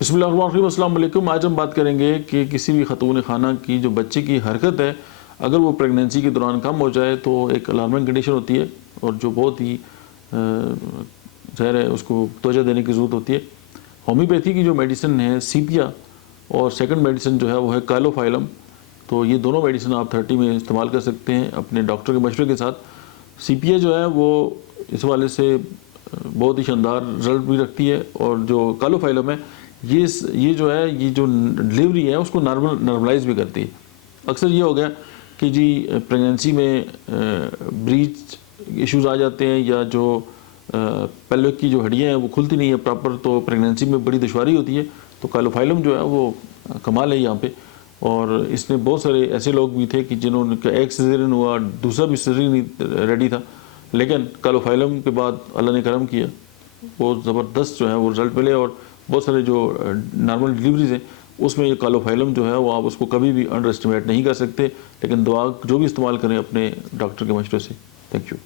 بسم اللہ الرحمن الرحیم، السلام علیکم۔ آج ہم بات کریں گے کہ کسی بھی خاتون خانہ کی جو بچے کی حرکت ہے اگر وہ پریگنینسی کے دوران کم ہو جائے تو ایک الارمنگ کنڈیشن ہوتی ہے اور جو بہت ہی ظاہر ہے اس کو توجہ دینے کی ضرورت ہوتی ہے۔ ہومیوپیتھی کی جو میڈیسن ہے سیپیا اور سیکنڈ میڈیسن جو ہے وہ ہے کائلوفائلم، تو یہ دونوں میڈیسن آپ 30 میں استعمال کر سکتے ہیں اپنے ڈاکٹر کے مشورے کے ساتھ۔ سیپیا جو ہے وہ اس والے سے بہت ہی شاندار رزلٹ بھی رکھتی ہے، اور جو کائلوفائلم ہے یہ جو ہے یہ جو ڈلیوری ہے اس کو نارملائز بھی کرتی ہے۔ اکثر یہ ہو گیا کہ جی پریگنینسی میں بریچ ایشوز آ جاتے ہیں یا جو پیلوک کی جو ہڈیاں ہیں وہ کھلتی نہیں ہیں پراپر، تو پریگنینسی میں بڑی دشواری ہوتی ہے۔ تو کائلوفائلم جو ہے وہ کمال ہے یہاں پہ، اور اس نے بہت سارے ایسے لوگ بھی تھے کہ جنہوں نے ایک سیزرین ہوا، دوسرا بھی سیزرین ریڈی تھا، لیکن کائلوفائلم کے بعد اللہ نے کرم کیا، بہت زبردست جو ہے وہ رزلٹ ملے، اور بہت سارے جو نارمل ڈلیوریز ہیں اس میں یہ کائلوفائلم جو ہے وہ آپ اس کو کبھی بھی انڈر اسٹیمیٹ نہیں کر سکتے، لیکن دعا جو بھی استعمال کریں اپنے ڈاکٹر کے مشورے سے۔ Thank you.